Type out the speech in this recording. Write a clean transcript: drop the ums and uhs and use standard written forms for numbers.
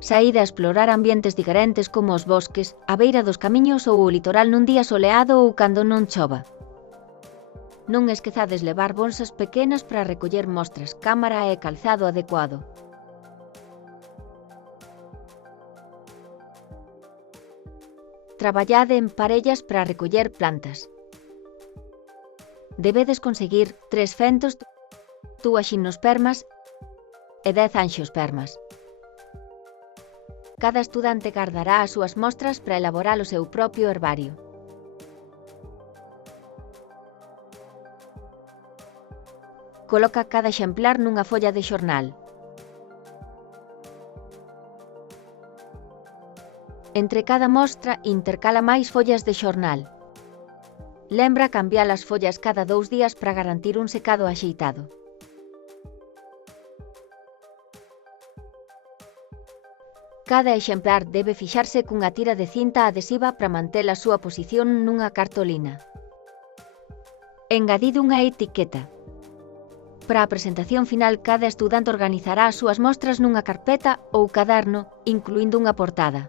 Saída a explorar ambientes diferentes como os bosques, a beira dos camiños ou o litoral nun día soleado ou cando non chova. Non esquezades levar bolsas pequenas para recoller mostras, cámara e calzado adecuado. Traballade en parellas para recoller plantas. Debedes conseguir 3 fentos, 2 ximnospermas e 10 anxiospermas. Cada estudante gardará as súas mostras para elaborar o seu propio herbario. Coloca cada exemplar nunha folla de xornal. Entre cada mostra intercala máis follas de xornal. Lembra cambiar as follas cada 2 días para garantir un secado axeitado. Cada exemplar debe fixarse cunha tira de cinta adhesiva para manter a súa posición nunha cartolina. Engadide unha etiqueta. Para a presentación final, cada estudante organizará as súas mostras nunha carpeta ou caderno, incluíndo unha portada.